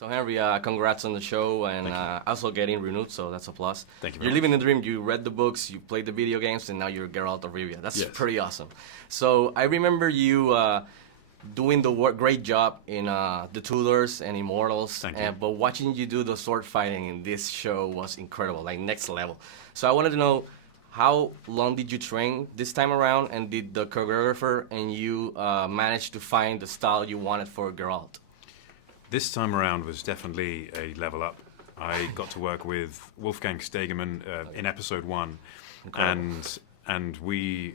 So Henry, congrats on the show and also getting renewed, so that's a plus. Thank you very You're much. living the dream. You read the books, you played the video games, and now you're Geralt of Rivia. That's Yes. pretty awesome. So I remember you doing the great job in The Tudors and Immortals. Thank you. But watching you do the sword fighting in this show was incredible, like next level. So I wanted to know, how long did you train this time around, and did the choreographer and you manage to find the style you wanted for Geralt? This time around was definitely a level up. I got to work with Wolfgang Stegemann in episode 1, and we've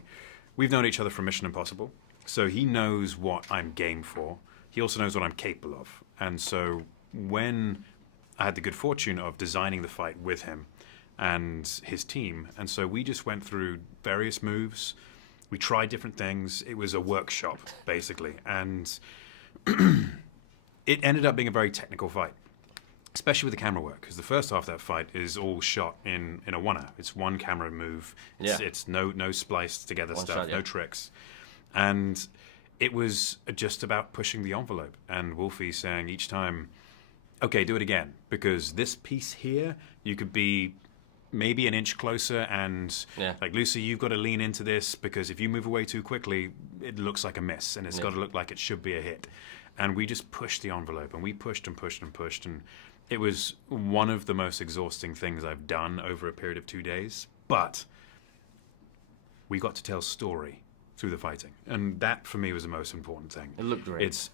known each other from Mission Impossible. So he knows what I'm game for. He also knows what I'm capable of. And so when I had the good fortune of designing the fight with him and his team, and so we just went through various moves. We tried different things. It was a workshop, basically. And it ended up being a very technical fight, especially with the camera work, because the first half of that fight is all shot in a one-out. It's one camera move. It's no spliced together One stuff, shot, no tricks. And it was just about pushing the envelope. And Wolfie saying each time, okay, do it again, because this piece here, you could be maybe an inch closer, and like, Lucy, you've got to lean into this, because if you move away too quickly, it looks like a miss, and it's got to look like it should be a hit. And we just pushed the envelope, and we pushed and pushed and pushed, and it was one of the most exhausting things I've done over a period of 2 days. But we got to tell story through the fighting, and that for me was the most important thing. It looked great. It's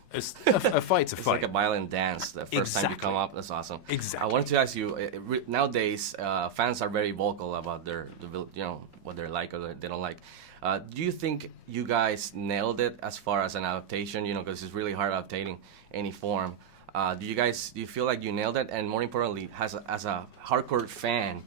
a fight's a It's fight. like a violent dance. The first time you come up, that's awesome. Exactly. I wanted to ask you. Nowadays, fans are very vocal about what they like or they don't like. Do you think you guys nailed it as far as an adaptation? Because it's really hard adapting any form. Do you feel like you nailed it? And more importantly, as a hardcore fan,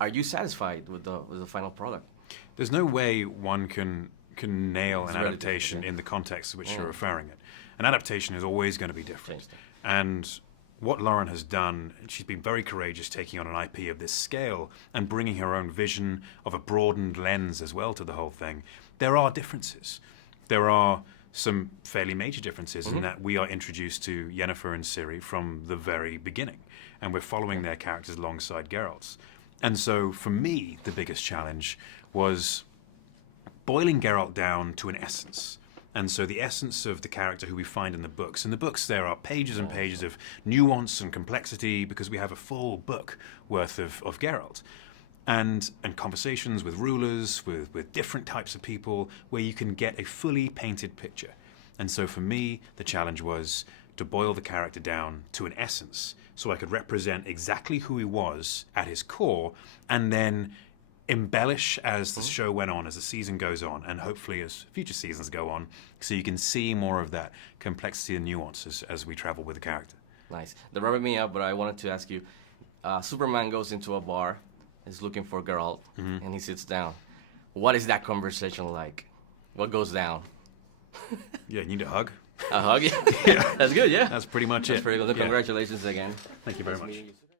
are you satisfied with the final product? There's no way one can nail It's an really adaptation difficult, in the context to which you're referring it. An adaptation is always going to be different. Changed it. And what Lauren has done, she's been very courageous taking on an IP of this scale and bringing her own vision of a broadened lens as well to the whole thing. There are differences. There are some fairly major differences in that we are introduced to Yennefer and Ciri from the very beginning, and we're following their characters alongside Geralt's. And so for me, the biggest challenge was boiling Geralt down to an essence. And so the essence of the character who we find in the books. In the books, there are pages and pages of nuance and complexity, because we have a full book worth of Geralt. And conversations with rulers, with different types of people, where you can get a fully painted picture. And so for me, the challenge was to boil the character down to an essence, so I could represent exactly who he was at his core, and then embellish as the show went on, as the season goes on, and hopefully as future seasons go on, so you can see more of that complexity and nuances as we travel with the character. Nice. That wrapped me up, but I wanted to ask you, Superman goes into a bar, is looking for Geralt, and he sits down. What is that conversation like? What goes down? Yeah, you need a hug. A hug? Yeah. That's good, yeah. That's pretty much That's it. pretty good. Yeah. Congratulations again. Thank you very Nice much. meeting you.